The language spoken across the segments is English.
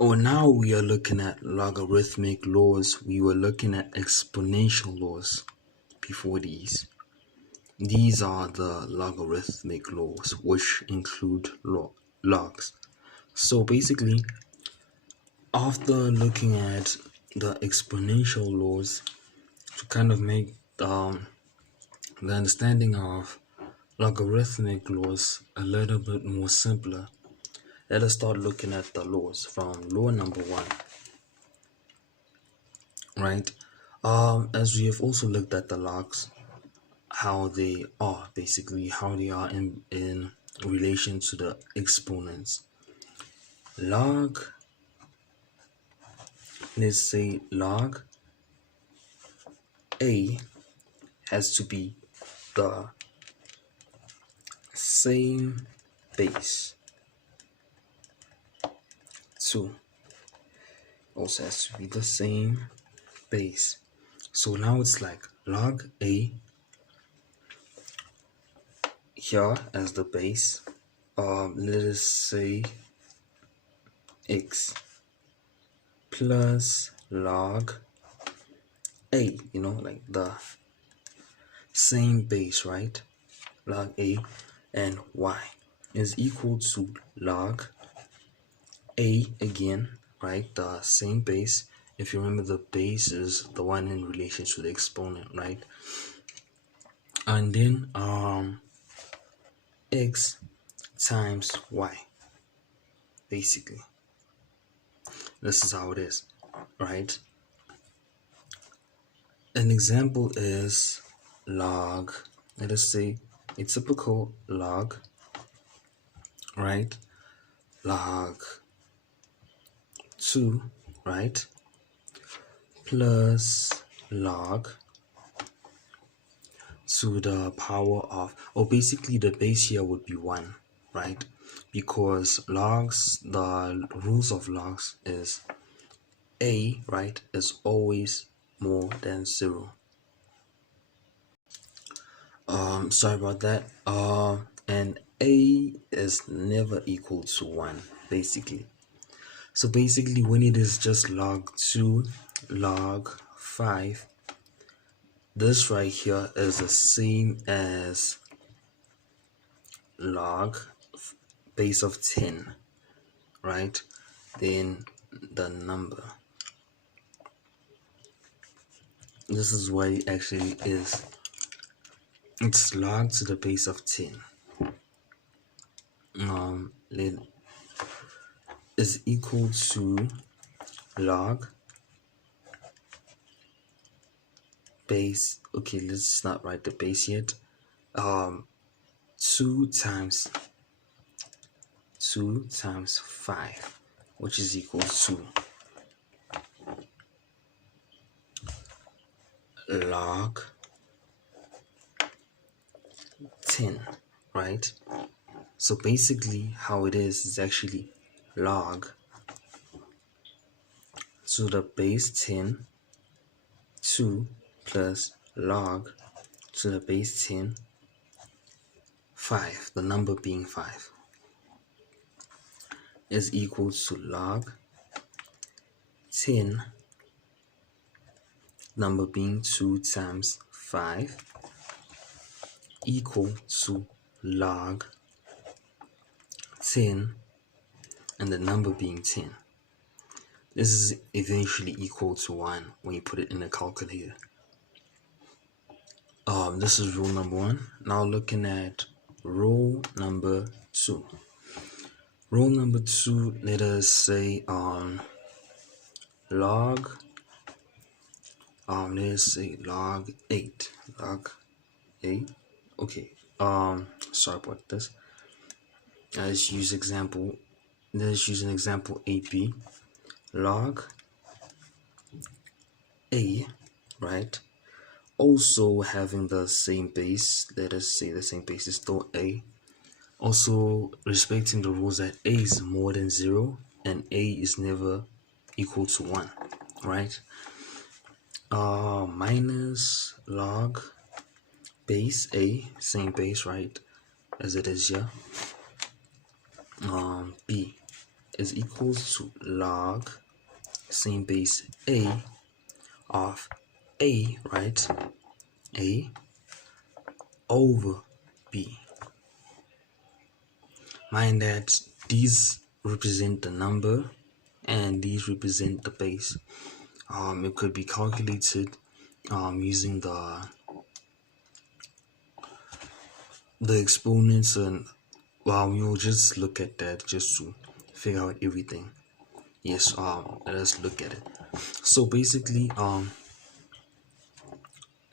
Oh, now we are looking at logarithmic laws. We were looking at exponential laws before these. These are the logarithmic laws, which include logs. So basically, after looking at the exponential laws to kind of make the understanding of logarithmic laws a little bit more simpler, let us start looking at the laws from law number one, right? As we have also looked at the logs, how they are basically how they are in relation to the exponents. Log, let's say log a has to be the same base. 2 also has to be the same base. So now it's like log a here as the base. Let us say x plus log a, like the same base, right? Log a and y is equal to log a again, right? The same base. If you remember, the base is the one in relation to the exponent, right? And then x times y, basically. This is how it is, right? An example is log, let us say a typical log, right? Log 2, right? Plus log to the power of, or basically the base here would be 1, right? Because logs, the rules of logs is a, right, is always more than 0. Sorry about that. And a is never equal to 1, basically. So basically when it is just log 2, log 5, this right here is the same as log base of 10, right? Then the number. This is what it actually is. It's log to the base of 10. Is equal to log base. Okay, let's not write the base yet. 2 times 5, which is equal to log 10, right? So basically how it is actually log to the base 10, 2 plus log to the base 10, 5, the number being 5, is equal to log 10, number being 2 times 5, equal to log 10 and the number being 10. This is eventually equal to 1 when you put it in a calculator. This is rule number 1. Now looking at rule number 2. Rule number 2, let us say log let's say log 8. Log 8. Okay. Sorry about this. Let's use an example 8b. Log a, right? Also having the same base, let us say the same base is still a. Also respecting the rules that a is more than 0 and a is never equal to 1, right? Minus log base a, same base, right, as it is here. B, is equals to log same base a of a, right? A over b. Mind that these represent the number and these represent the base. It could be calculated using the exponents, and we'll just look at that just to figure out everything. Yes, let us look at it. So basically,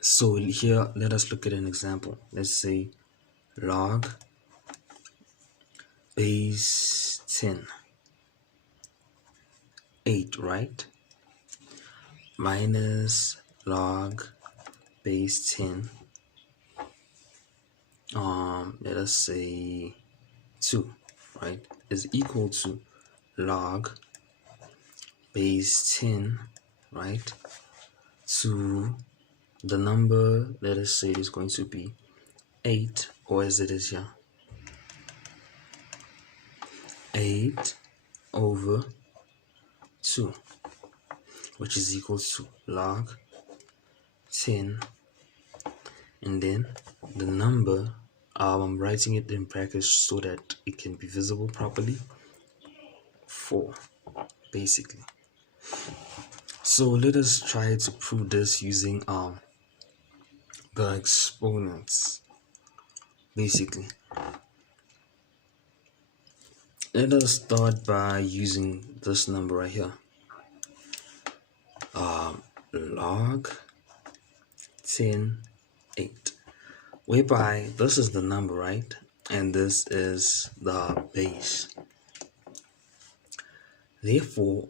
so here let us look at an example. Let's say log base 10 8, right, minus log base 10 let us say 2, right, is equal to log base 10, right, to the number, let us say, is going to be 8, or as it is here, 8 over 2, which is equal to log 10, and then the number, I'm writing it in brackets so that it can be visible properly, 4, basically. So let us try to prove this using the exponents. Basically, let us start by using this number right here, log 10 8, whereby this is the number, right, and this is the base. Therefore,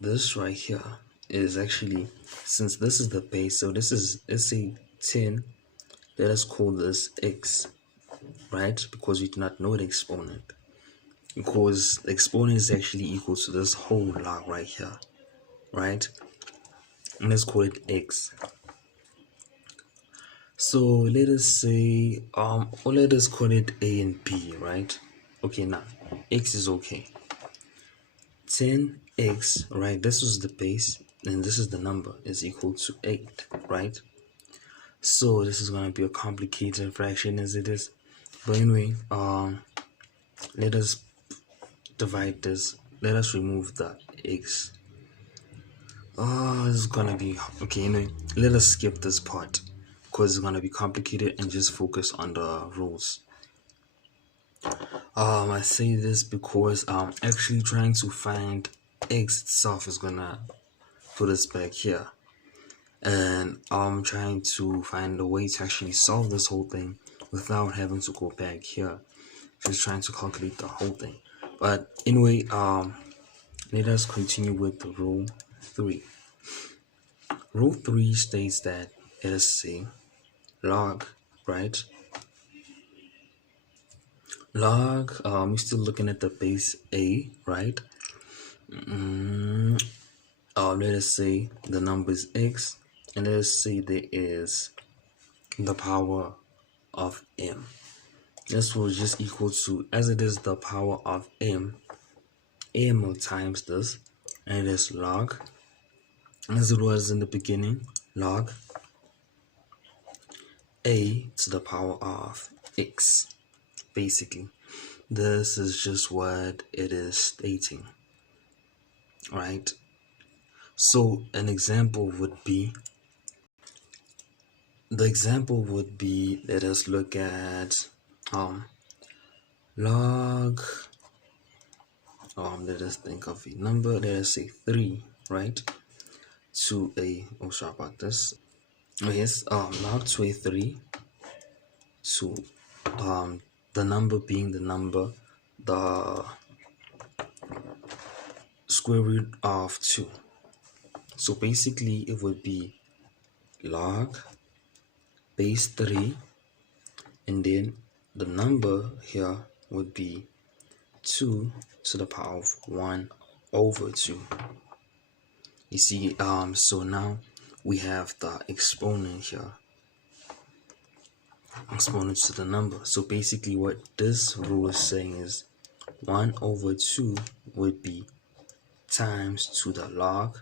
this right here is actually, since this is the base, so this is, let's say 10, let us call this x, right, because we do not know the exponent, because the exponent is actually equal to this whole log right here, right, and let's call it x. So let us say or let us call it a and b, right? Okay, now x is okay, 10x, right, this is the base and this is the number, is equal to 8, right? So this is going to be a complicated fraction as it is, but anyway, let us divide this, let us remove the x. This is gonna be okay. Anyway, let us skip this part because it's gonna be complicated and just focus on the rules. I say this because I'm actually trying to find x itself is gonna put us back here, and I'm trying to find a way to actually solve this whole thing without having to go back here, just trying to calculate the whole thing. But anyway, let us continue with the rule 3. Rule 3 states that, let us say, log, right? Log, we're still looking at the base a, right? Let us say the number is x, and let us say there is the power of m. This will just equal to, as it is the power of m times this, and it is log, as it was in the beginning, log a to the power of x. Basically, this is just what it is stating, right? So an example would be, let us look at log, let us think of a number, let us say 3, right, to a, oh sorry about this, oh yes, log to a 3 to the number being the number, the square root of 2. So basically it would be log base 3, and then the number here would be 2 to the power of 1 over 2. You see, so now we have the exponent here, exponent to the number. So basically what this rule is saying is 1 over 2 would be times to the log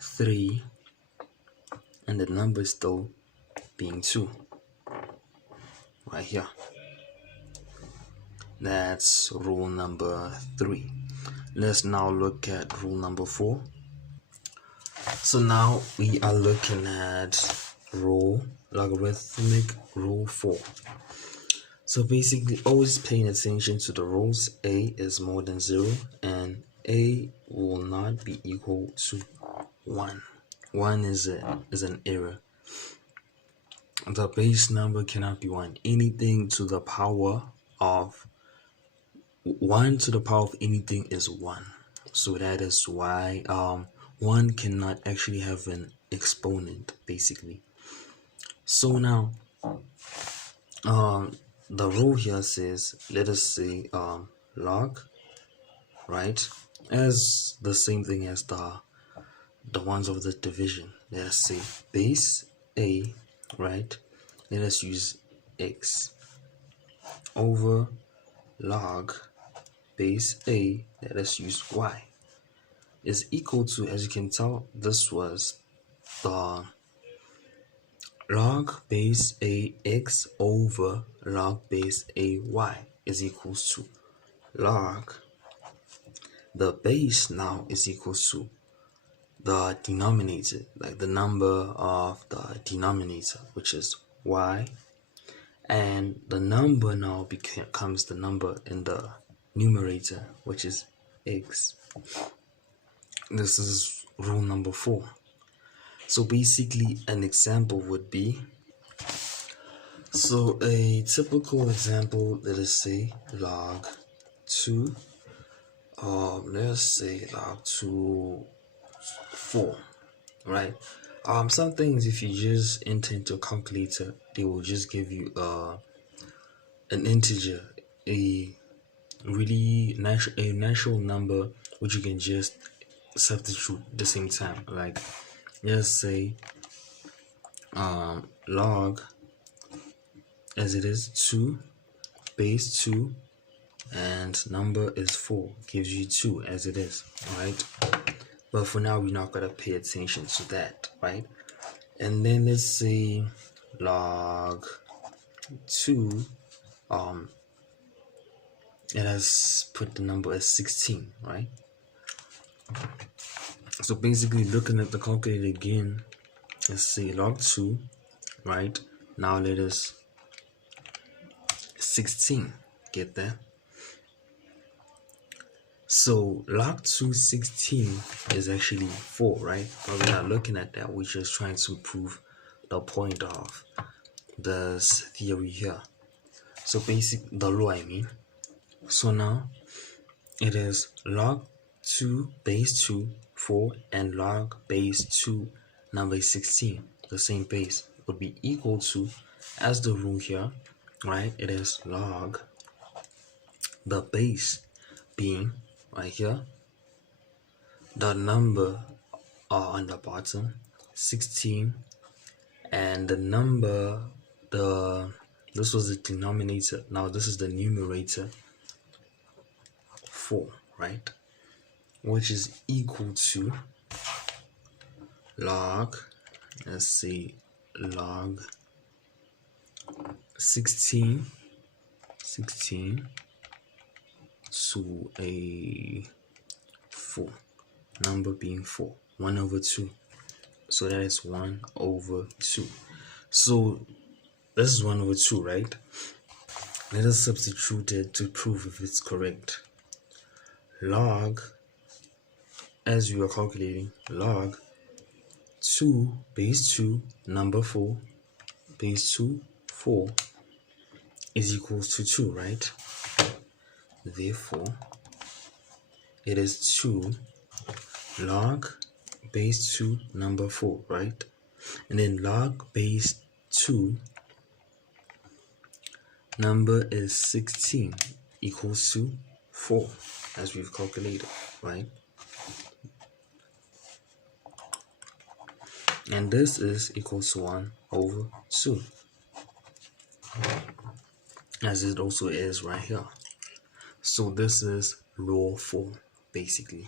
3, and the number still being 2 right here. That's rule number 3. Let's now look at rule number 4. So now we are looking at logarithmic rule 4. So basically, always paying attention to the rules. A is more than 0 and A will not be equal to 1. 1 is an error. The base number cannot be 1. Anything to the power of 1 to the power of anything is 1. So that is why 1 cannot actually have an exponent, basically. So now the rule here says, let us say log, right, as the same thing as the ones of the division. Let us say base A, right, let us use x over log base A, let us use y, is equal to, as you can tell, this was the log base A x over log base A y is equals to log the base now is equals to the denominator, like the number of the denominator, which is y, and the number now becomes the number in the numerator, which is x. This is rule number 4. So basically an example would be, so a typical example, let us say log 2, let's say log 2 4, right? Some things, if you just enter into a calculator, they will just give you an integer, a natural number which you can just substitute at the same time. Like let's say log, as it is, 2 base 2 and number is 4 gives you 2 as it is, right? But for now we're not gonna pay attention to that, right? And then let's say log 2, let us put the number as 16, right? So basically, looking at the calculator again, let's say log 2, right? Now let us 16, get that? So log 2 16 is actually 4, right? But we're not looking at that. We're just trying to prove the point of this theory here. So the law, I mean. So now it is log 2 base 2 4 and log base 2 number 16, the same base, would be equal to, as the rule here, right? It is log the base being right here, the number on the bottom 16, and the number, this was the denominator, now this is the numerator, 4, right? Which is equal to log, let's see, log 16 to a 4, number being 4, 1 over 2. So that is 1 over 2. So this is 1 over 2, right? Let us substitute it to prove if it's correct. Log, as we are calculating, log 2 base 2 number 4 base 2 4 is equals to 2, right? Therefore it is 2 log base 2 number 4, right? And then log base 2 number is 16 equals to 4, as we've calculated, right? And this is equals to 1 over 2, as it also is right here. So this is law 4 basically.